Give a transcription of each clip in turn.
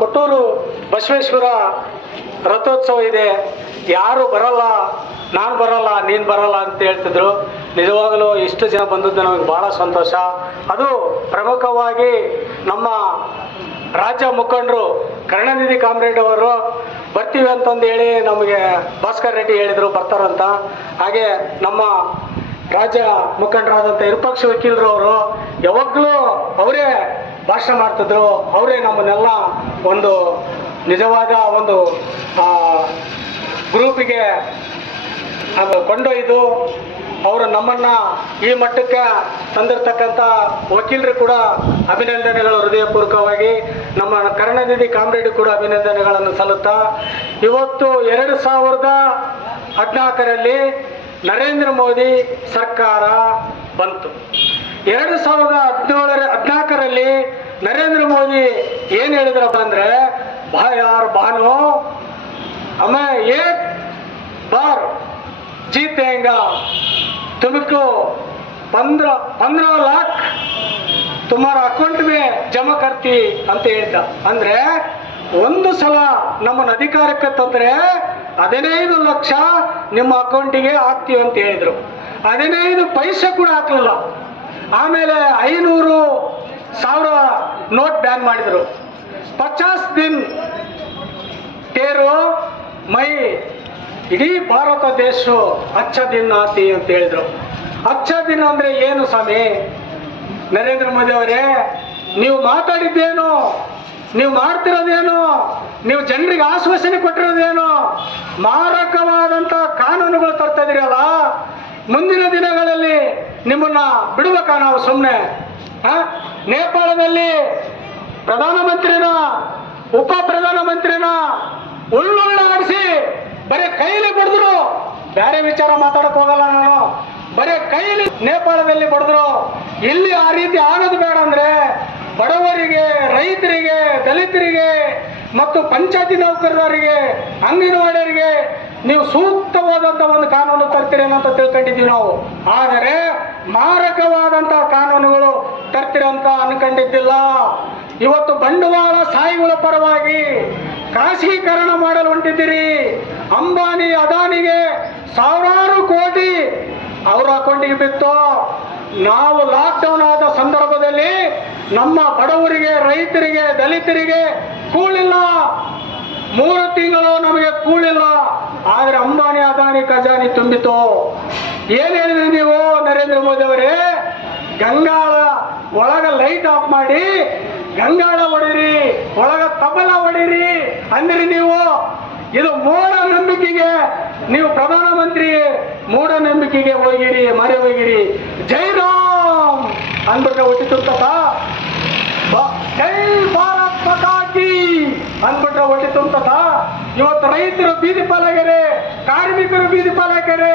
ಕೊಟ್ಟೂರು ಬಸವೇಶ್ವರ ರಥೋತ್ಸವ ಇದೆ, ಯಾರು ಬರಲ್ಲ, ನಾನು ಬರಲ್ಲ, ನೀನು ಬರಲ್ಲ ಅಂತ ಹೇಳ್ತಿದ್ರು. ನಿಜವಾಗಲೂ ಇಷ್ಟು ಜನ ಬಂದದ್ದು ನಮಗೆ ಭಾಳ ಸಂತೋಷ. ಅದು ಪ್ರಮುಖವಾಗಿ ನಮ್ಮ ರಾಜ್ಯ ಮುಖಂಡರು ಕರುಣಾನಿಧಿ ಕಾಮ್ರೇಡ್ ಅವರು ಬರ್ತೀವಿ ಅಂತಂದು ಹೇಳಿ ನಮಗೆ ಭಾಸ್ಕರ್ ರೆಡ್ಡಿ ಹೇಳಿದರು ಬರ್ತಾರಂತ. ಹಾಗೆ ನಮ್ಮ ರಾಜ್ಯ ಮುಖಂಡರಾದಂಥ ವಿರೂಪಾಕ್ಷ ವಕೀಲರು ಅವರು ಯಾವಾಗಲೂ ಅವರೇ ಭಾಷಣ ಮಾಡ್ತಿದ್ರು, ಅವರೇ ನಮ್ಮನ್ನೆಲ್ಲ ಒಂದು ನಿಜವಾದ ಒಂದು ಗ್ರೂಪಿಗೆ ಕೊಂಡೊಯ್ದು ಅವರು ನಮ್ಮನ್ನು ಈ ಮಟ್ಟಕ್ಕೆ ತಂದಿರತಕ್ಕಂಥ ವಕೀಲರು ಕೂಡ ಅಭಿನಂದನೆಗಳು ಹೃದಯಪೂರ್ವಕವಾಗಿ. ನಮ್ಮ ಕರುಣಾನಿಧಿ ಕಾಮ್ರೇಡ್ ಕೂಡ ಅಭಿನಂದನೆಗಳನ್ನು ಸಲ್ಲುತ್ತಾ, ಇವತ್ತು 2014ರಲ್ಲಿ ನರೇಂದ್ರ ಮೋದಿ ಸರ್ಕಾರ ಬಂತು. 2014ರಲ್ಲಿ ನರೇಂದ್ರ ಮೋದಿ ಏನು ಹೇಳಿದ್ರಪ್ಪ ಅಂದರೆ, ಯಾರು ಬಾನು ಹಮೇ ಏಕ್ ಬಾರ್ जीतेगा, तुमको 15 लाख तुम्हारा अकाउंट में जमा करती ಅಂತ ಹೇಳಿದ. ಅಂದರೆ ಒಂದು ಸಲ ನಮ್ಮನ್ನು ಅಧಿಕಾರಕ್ಕೆ ತಂದರೆ 15 ಲಕ್ಷ ನಿಮ್ಮ ಅಕೌಂಟಿಗೆ ಹಾಕ್ತೀವಿ ಅಂತ ಹೇಳಿದರು. 15 ಪೈಸೆ ಕೂಡ ಹಾಕಲಿಲ್ಲ. ಆಮೇಲೆ 500,000 ನೋಟ್ ಬ್ಯಾನ್ ಮಾಡಿದರು. 50 ದಿನ ತೇರು ಮೈ ಇಡೀ ಭಾರತ ದೇಶ ಅಚ್ಚ ದಿನ ಆತಿ ಅಂತ ಹೇಳಿದರು. ಅಚ್ಚ ದಿನ ಅಂದರೆ ಏನು ಸ್ವಾಮಿ? ನರೇಂದ್ರ ಮೋದಿ ಅವರೇ, ನೀವು ಮಾತಾಡಿದ್ದೇನು, ನೀವು ಮಾಡ್ತಿರೋದೇನು, ನೀವು ಜನರಿಗೆ ಆಶ್ವಾಸನೆ ಕೊಟ್ಟಿರೋದೇನು? ಮಾರಕವಾದಂಥ ಕಾನೂನುಗಳು ತರ್ತಾ ಇದ್ದೀರಲ್ಲ, ಮುಂದಿನ ದಿನಗಳಲ್ಲಿ ನಿಮ್ಮನ್ನ ಬಿಡಬೇಕಾ ನಾವು ಸುಮ್ಮನೆ? ನೇಪಾಳದಲ್ಲಿ ಪ್ರಧಾನಮಂತ್ರಿನ ಉಪ ಪ್ರಧಾನಮಂತ್ರಿನ ಉಳ್ಳುಳ್ಳಾಡಿಸಿ ಬರೀ ಕೈಲಿ ಬಡಿದ್ರು, ಬೇರೆ ವಿಚಾರ ಮಾತಾಡಕ್ ಹೋಗಲ್ಲ ನಾನು, ಬರೀ ಕೈಲಿ ನೇಪಾಳದಲ್ಲಿ ಬಡಿದ್ರು. ಇಲ್ಲಿ ಆ ರೀತಿ ಆಗೋದು ಬೇಡ ಅಂದ್ರೆ ಬಡವರಿಗೆ, ರೈತರಿಗೆ, ದಲಿತರಿಗೆ ಮತ್ತು ಪಂಚಾಯತಿ ನೌಕರರಿಗೆ, ಅಂಗನವಾಡಿಯರಿಗೆ ನೀವು ಸೂಕ್ತವಾದಂಥ ಒಂದು ಕಾನೂನು ತರ್ತೀರೇನೋ ಅಂತ ತಿಳ್ಕೊಂಡಿದ್ದೀವಿ ನಾವು. ಆದರೆ ಮಾರಕವಾದಂಥ ಕಾನೂನುಗಳು ತರ್ತೀರಂತ ಅನ್ಕೊಂಡಿದ್ದಿಲ್ಲ. ಇವತ್ತು ಬಂಡವಾಳ ಸಾಯಿಗಳ ಪರವಾಗಿ ಖಾಸಗೀಕರಣ ಮಾಡಲು ಹೊಂಟಿದ್ದೀರಿ. ಅಂಬಾನಿ ಅದಾನಿಗೆ ಸಾವಿರಾರು ಕೋಟಿ ಅವರ ಅಕೌಂಟಿಗೆ ಬಿತ್ತು. ನಾವು ಲಾಕ್ಡೌನ್ ಆದ ಸಂದರ್ಭದಲ್ಲಿ ನಮ್ಮ ಬಡವರಿಗೆ, ರೈತರಿಗೆ, ದಲಿತರಿಗೆ ಕೂಳಿಲ್ಲ. 3 ತಿಂಗಳು ನಮಗೆ ಕೂಳಿಲ್ಲ. ಆದರೆ ಅಂಬಾನಿ ಅದಾನಿ ಖಜಾನೆ ತುಂಬಿತು. ಏನ್ ಹೇಳಿದ್ರಿ ನೀವು ನರೇಂದ್ರ ಮೋದಿ ಅವರೇ? ಗಂಗಾಳ ಒಳಗ ಲೈಟ್ ಆಫ್ ಮಾಡಿ ಗಂಗಾಳ ಹೊಡೀರಿ, ಒಳಗ ತಬಲ ಹೊಡೀರಿ ಅಂದ್ರಿ ನೀವು. ಇದು ಮೂಢನಂಬಿಕೆಗೆ ನೀವು ಪ್ರಧಾನಮಂತ್ರಿ ಮೂಢನಂಬಿಕೆಗೆ ಹೋಗಿರಿ, ಮರೆ ಹೋಗಿರಿ. ಜೈ ರಾಮ್ ಅಂದ್ಬಿಟ್ರೆ ಹುಟ್ಟಿ ತುಂಬತ, ಜೈ ಭಾರತ್ ಮಾತಾ ಕೀ ಅಂದ್ಬಿಟ್ರೆ ಹೊಟ್ಟೆ ತುಂಬತ. ಇವತ್ತು ರೈತರು ಬೀದಿ ಪಾಲಾಗ್ಯಾರೆ, ಕಾರ್ಮಿಕರು ಬೀದಿ ಪಾಲಾಗ್ಯಾರೆ,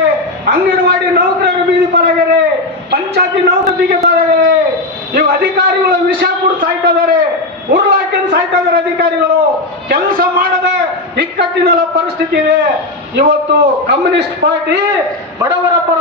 ಅಂಗನವಾಡಿ ನೌಕರರು ಬೀದಿ ಪಾಲಾಗ್ಯಾರೆ, ಪಂಚಾಯತಿ ನೌಕರರು ಬೀದಿ ಪಾಲಾಗ್ಯಾರೆ. ಇವು ಅಧಿಕಾರಿಗಳು ವಿಷ ಕುಡಿದು ಸಾಯ್ತಾ ಇದಾರೆ, ಉರುಳಾಕೊಂಡು ಸಾಯ್ತಾ ಇದಾರೆ. ಅಧಿಕಾರಿಗಳು ಕೆಲಸ ಮಾಡದೆ ಇಕ್ಕಟ್ಟಿನ ಪರಿಸ್ಥಿತಿ ಇದೆ. ಇವತ್ತು ಕಮ್ಯುನಿಸ್ಟ್ ಪಾರ್ಟಿ ಬಡವರ ಪರ